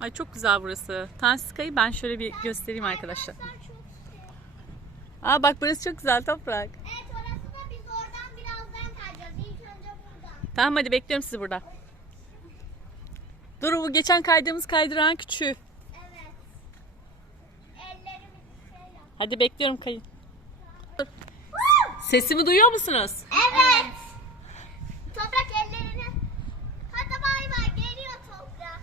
Ay çok güzel burası. Tansiska'yı ben şöyle bir göstereyim arkadaşlar. Çok. Aa bak burası çok güzel toprak. Evet orası da biz oradan birazdan kayacağız. İlk önce buradan. Tamam hadi bekliyorum sizi burada. Dur bu geçen kaydığımız kaydıran küçüğü. Evet. Ellerimizi şey yap. Hadi bekliyorum kayın. Sesimi duyuyor musunuz? Evet. Toprak ellerini. Hadi bay bay geliyor toprak.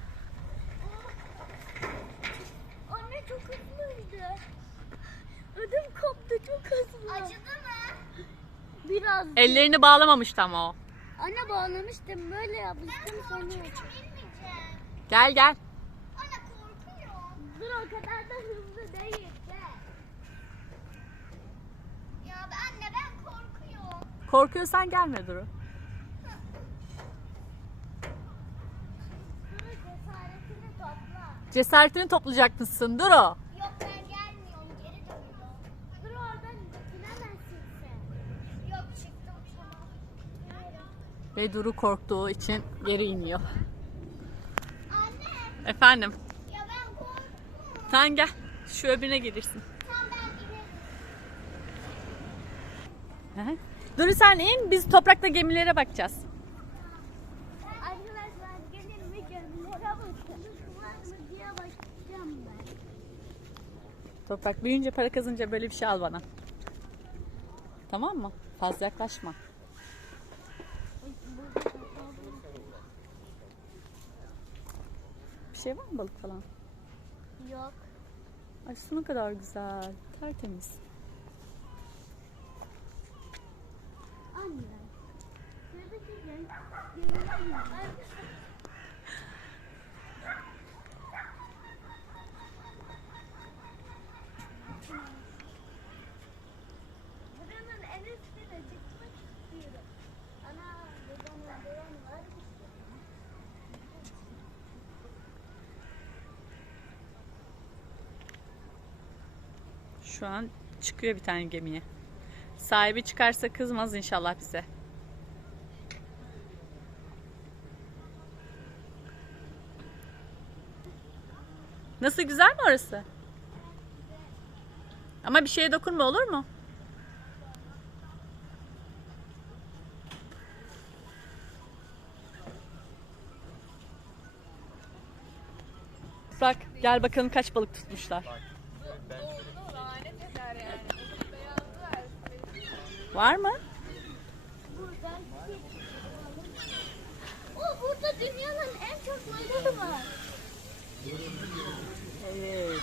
Anne çok hızlıydı. Ödüm koptu çok. Acıdı mı? Biraz. Ellerini bağlamamıştı ama o. Anne bağlamıştım böyle yapmıştım sonra. Gel gel. Anne korkuyorum. Dur o kadar da hızlı değil de. Ya anne ben korkuyorum. Korkuyorsan gelme Duru. Dur cesaretini topla. Cesaretini toplayacak mısın Duru? Yok ben gelmiyorum geri dönüyorum. Dur oradan inemezsin sen. Yok çıktım tamam. Ve Duru korktuğu için geri iniyor. Anne Efendim ya ben korktum. sen gel. Şu öbürüne gelirsin. Tamam. Duru sen in biz toprakta gemilere bakacağız. Arkadaşlar gelin bir gemilere diye bakacağım ben. Toprak büyüyünce para kazınca böyle bir şey al bana. Tamam mı? Fazla yaklaşma. Şey var mı balık falan? Yok. Ay su ne kadar güzel. Tertemiz. Anne. Şuradaki gem- gemiler mi? Buranın en üstüne çıkmak istiyorum. Ana, buradan buradan var mı? Şu an çıkıyor bir tane gemiye. Sahibi çıkarsa kızmaz inşallah bize. Nasıl güzel mi orası? Ama bir şeye dokunma olur mu? Bak gel bakalım kaç balık tutmuşlar. Var mı? Buradan O burada dünyanın en çok balığı var. Evet.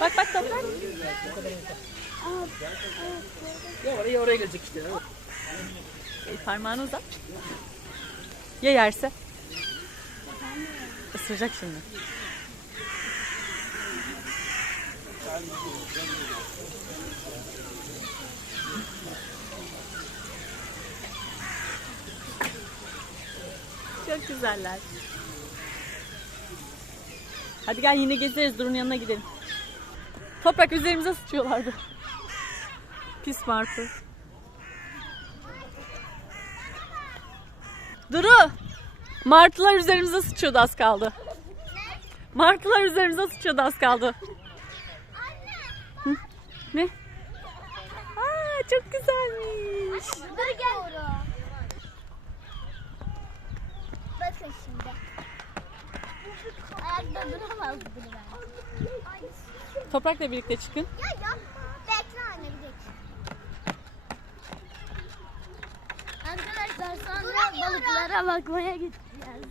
Bak bak toprak. Ya oraya oraya gelecek işte. El parmağını uzat. Ya yerse? Isıracak şimdi. Çok güzeller. Hadi gel yine gezeriz. Durun yanına gidelim. Toprak üzerimize sıçıyorlardı. Pis martı. Duru. Martılar üzerimize sıçıyordu az kaldı. Martılar üzerimize sıçıyordu az kaldı. Hı? Ne? Aa çok güzelmiş. Dur gel. Bakın şimdi. Ayakta duramaz bunu ben. Toprakla birlikte çıkın. Ya yapma. Bekle anne bir dakika. Arkadaşlar sonra balıklara bakmaya gideceğiz.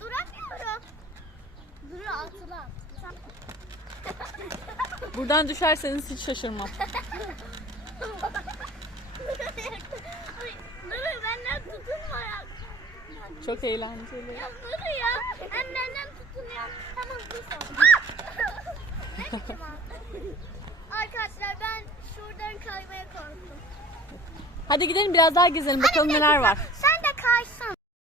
Duramıyorum. Dur atla. Buradan düşerseniz hiç şaşırmam. Dur benden tutunma ya. Çok eğlenceli. Ya dur ya. Ben benden tutunuyorum. Tamam dur abi? Arkadaşlar ben şuradan kaymaya korktum. Hadi gidelim biraz daha gezelim bakalım neler var. Sen de kaysan.